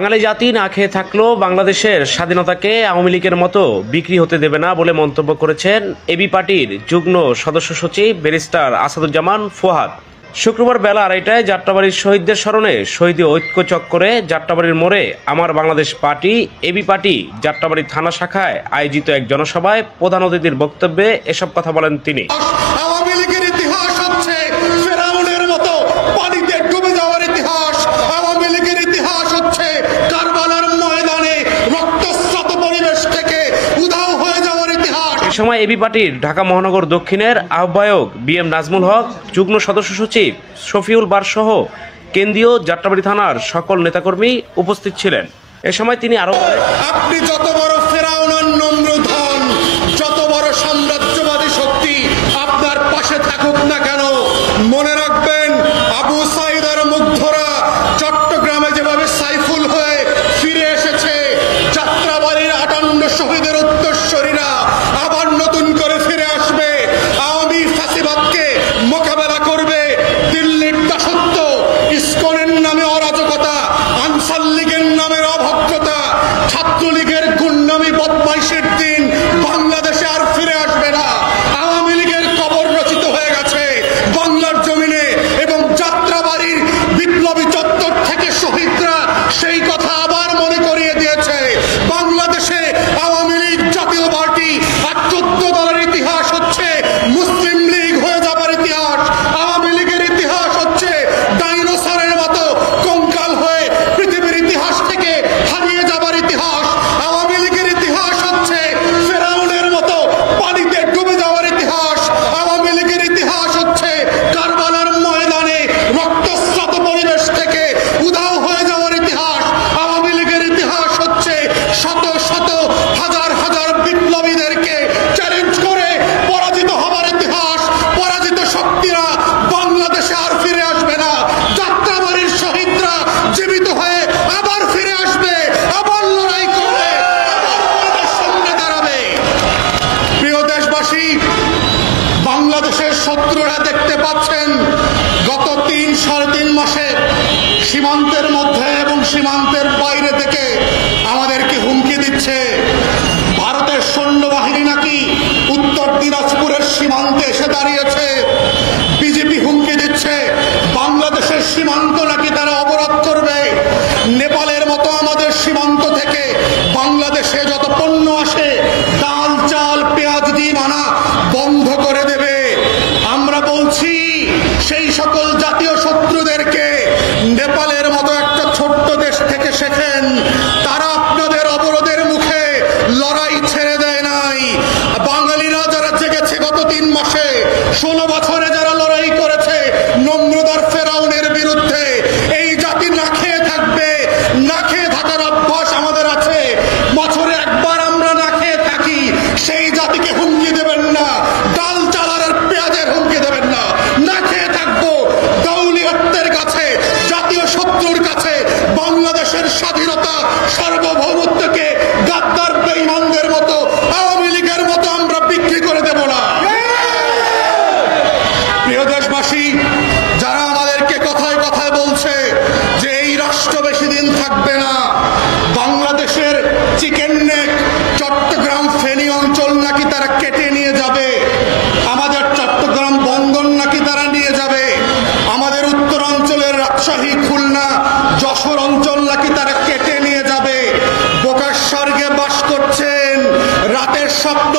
বাঙালি জাতি না খেয়ে থাকলেও বাংলাদেশের স্বাধীনতাকে আওয়ামী লীগের মতো বিক্রি হতে দেবে না বলে মন্তব্য করেছেন এবি পার্টির যুগ্ম সদস্য সচিব ব্যারিস্টার আসাদুজ্জামান ফুয়াদ। শুক্রবার বেলা 2:30টায় যাত্রাবাড়ির শহীদদের স্মরণে শহীদ ঐক্য চক্করে যাত্রাবাড়ির মোড়ে Amar Bangladesh party AB party Jatrabari থানা শাখায় আয়োজিত এক জনসভায় প্রধান অতিথির বক্তব্যে এসব কথা বলেন তিনি। এ সময় এবি পার্টির ঢাকা মহানগর দক্ষিণের আহ্বায়ক বিএম নাজমুল হক, যুগ্ম সদস্য সচিব শফিউল বার সহ কেন্দ্রীয় যাত্রাবাড়ি থানার সকল নেতাকর্মী উপস্থিত ছিলেন। এ সময় তিনি আরো বলেন, আপনি যত বড় ফেরাউন আর নমরুদ হন, যত বড় সাম্রাজ্যবাদী শক্তি আপনার পাশে থাকুক না কেন, মনে রাখবেন আবু সাইদ আর মুগ্ধরা চট্টগ্রামে যেভাবে সাইফুল হয়ে ফিরে এসেছে, যাত্রাবাড়ির 58 শহীদের উত্তরসূরিরা আবার নতুন করে ফিরে আসবে, আওয়ামী ফ্যাসিবাদকে মোকাবেলা করবে। দিল্লির দাসত্ব, ইসকনের নামে অরাজকতা, আনসার লীগের নামের অভদ্রতা, ছাত্রলীগের গুন্ডামি বদমাইশের দিন বাংলাদেশে আর ফিরে আসবে না। আওয়ামী লীগের কবর রচিত হয়ে গেছে বাংলার জমিনে, এবং যাত্রাবাড়ির বিপ্লবী চত্বর থেকে শহীদরা সেই কথা আবার মনে করিয়ে দিয়েছে। বাংলাদেশে আওয়ামী লীগ জাতীয় পার্টি আর 14 দলের ইতিহাস হচ্ছে মুসলিম লীগ হয়ে যাবার ইতিহাস। আওয়ামী লীগের ইতিহাস হচ্ছে ডাইনোসরের মতো কঙ্কাল হয়ে পৃথিবীর ইতিহাস থেকে হারিয়ে যাবার ইতিহাস। আওয়ামী লীগের ইতিহাস হচ্ছে ফেরাউনের মতো পানিতে ডুবে যাওয়ার ইতিহাস। আওয়ামী লীগের ইতিহাস হচ্ছে কারবালার ময়দানে রক্তস্রোত পরিবেশ থেকে উধাও হয়ে যাওয়ার ইতিহাস। আওয়ামী লীগের ইতিহাস হচ্ছে শত শত হাজার হাজার বিপ্লবীদেরকে চ্যালেঞ্জ করে পরাজিত হবার ইতিহাস। পরাজিত শক্তিরা বাংলাদেশে আর ফিরে আসবে না। যাত্রাবাড়ির শহীদরা জীবিত হয়ে আবার ফিরে আসবে, আবার লড়াই করবে, আবার আমাদের সামনে দাঁড়াবে। প্রিয় দেশবাসী, বাংলাদেশের শত্রুরা দেখতে পাচ্ছেন গত 3-3.5 মাসে সীমান্তের মধ্যে এবং সীমান্তের বাইরে থেকে আমাদেরকে হুমকি দিচ্ছে। ভারতের সৈন্যবাহিনী নাকি উত্তর দিনাজপুরের সীমান্তে এসে দাঁড়িয়েছে। বিজেপি হুমকি দিচ্ছে বাংলাদেশের সীমান্ত নাকি তারা অবরোধ করবে। নেপালের মতো আমাদের সীমান্ত থেকে বাংলাদেশে যত পণ্য আসে, ডাল, চাল, পেঁয়াজ, ডিম আনা বন্ধ করে দেবে। আমরা বলছি সেই সকল জাতীয় শত্রুদেরকে, নেপালের মতো একটা ছোট্ট দেশ থেকে শেখেন। তারা আপনাদের অবরোধের মুখে লড়াই ছেড়ে দেয় নাই। বাঙালিরা যারা জেগেছে গত 3 মাসে, 16 বছরে যারা লড়াই করেছে নমরুদ আর ফেরাউনের বিরুদ্ধে, এই জাতি না খেয়ে থাকবে। না খেয়ে থাকার অভ্যাস আমাদের আছে। বছরে একবার আমরা না খেয়ে থাকি। সেই জাতিকে হুমকি দেবেন না, ডাল, চাল আর পেঁয়াজের হুমকি দেবেন না। না খেয়ে থাকবো দৌলিয়তের কাছে, জাতীয় শত্রুর কাছে। বাংলাদেশের স্বাধীনতা, সার্বভৌমত্বকে গাদ্দার বেঈমানদের মতো, আওয়ামী লীগের মতো আমরা বিক্রি করে দেব না। প্রিয় দেশবাসী, যারা আমাদেরকে কথায় কথায় বলছে যে এই রাষ্ট্র বেশি দিন থাকবে না, বাংলাদেশের চিকেন নেক, চট্টগ্রাম, ফেনী অঞ্চল নাকি তারা কেটে নিয়ে যাবে, আমাদের চট্টগ্রাম বন্দর নাকি তারা নিয়ে যাবে, আমাদের উত্তরাঞ্চলের রাজশাহী, খুলনা, যশোর অঞ্চল নাকি তারা কেটে নিয়ে যাবে। বোকার স্বর্গে বাস করছেন, রাতের স্বপ্ন